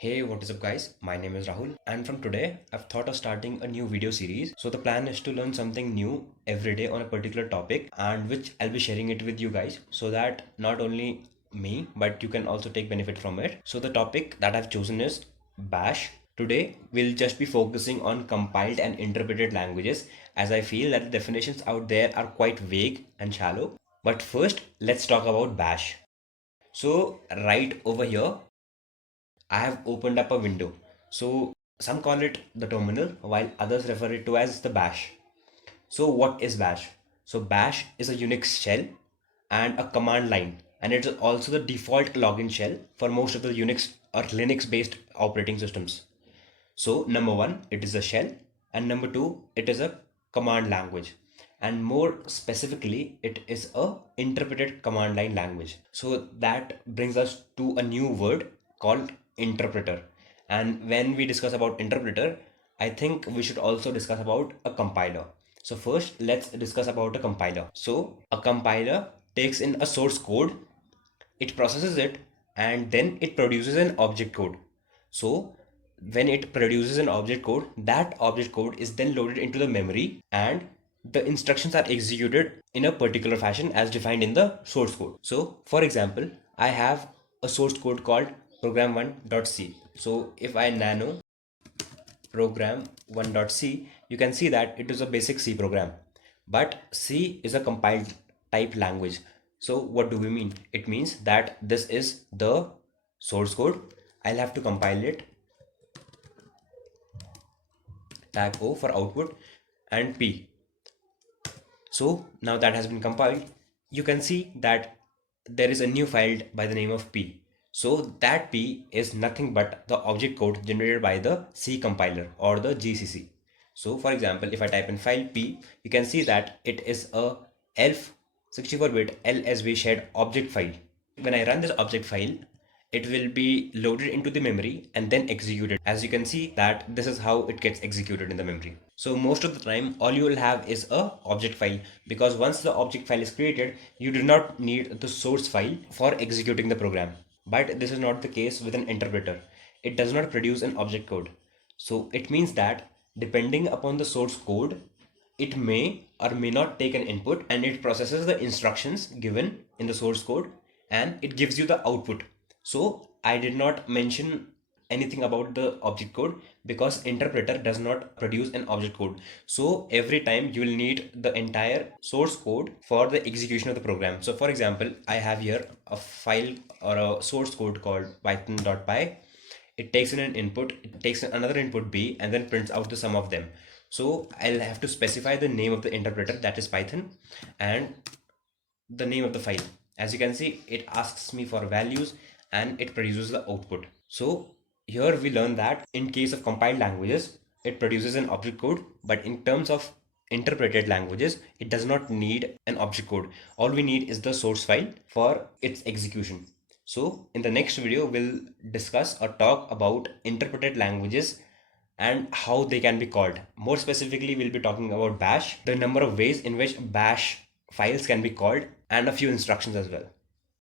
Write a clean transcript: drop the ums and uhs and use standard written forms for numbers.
Hey, what is up guys? My name is Rahul and from today I've thought of starting a new video series. So the plan is to learn something new every day on a particular topic and which I'll be sharing it with you guys so that not only me but you can also take benefit from it. So the topic that I've chosen is Bash. Today we'll just be focusing on compiled and interpreted languages as I feel that the definitions out there are quite vague and shallow. But first let's talk about Bash. So right over here I have opened up a window. So some call it the terminal while others refer it to as the bash. So what is bash? So bash is a Unix shell and a command line, and it's also the default login shell for most of the Unix or Linux based operating systems. So number one, it is a shell, and number two, it is a command language. And more specifically, it is a interpreted command line language. So that brings us to a new word called interpreter. And when we discuss about interpreter, I think we should also discuss about a compiler. So first, let's discuss about a compiler. So a compiler takes in a source code, it processes it, and then it produces an object code. So when it produces an object code, that object code is then loaded into the memory and the instructions are executed in a particular fashion as defined in the source code. So for example, I have a source code called program1.c. So if I nano program1.c, you can see that it is a basic C program. But C is a compiled type language. So what do we mean? It means that this is the source code. I'll have to compile it, tag O for output and P. So now that has been compiled, you can see that there is a new file by the name of P. So that P is nothing but the object code generated by the C compiler or the GCC. So for example, if I type in file P, you can see that it is a ELF 64-bit LSB shared object file. When I run this object file, it will be loaded into the memory and then executed. As you can see that this is how it gets executed in the memory. So most of the time all you will have is a object file, because once the object file is created, you do not need the source file for executing the program. But this is not the case with an interpreter. It does not produce an object code. So it means that depending upon the source code, it may or may not take an input and it processes the instructions given in the source code and it gives you the output. So I did not mention anything about the object code because interpreter does not produce an object code. So every time you will need the entire source code for the execution of the program. So for example, I have here a file or a source code called python.py. It takes in an input, it takes in another input B and then prints out the sum of them. So I'll have to specify the name of the interpreter, that is Python, and the name of the file. As you can see, it asks me for values and it produces the output. So here we learn that in case of compiled languages, it produces an object code, but in terms of interpreted languages, it does not need an object code. All we need is the source file for its execution. So in the next video, we'll discuss or talk about interpreted languages and how they can be called. More specifically, we'll be talking about Bash, the number of ways in which Bash files can be called, and a few instructions as well.